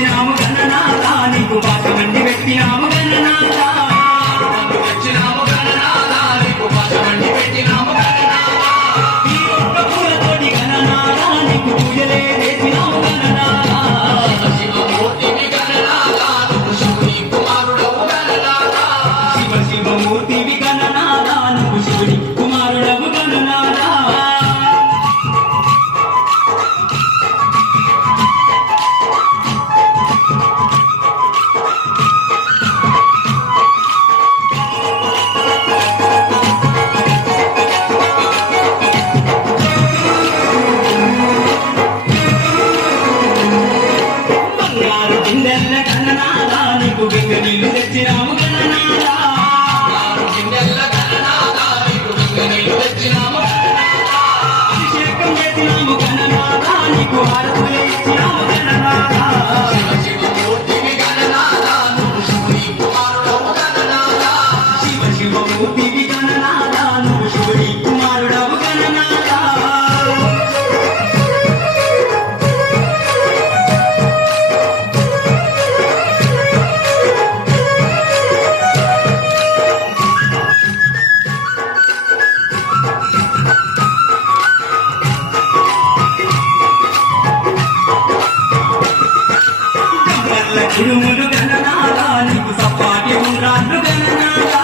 Martina and ఉరుములు గణనాల నీకు సపాటి ఉండ్రాళ్ళు గణనాల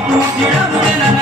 Grande, the one.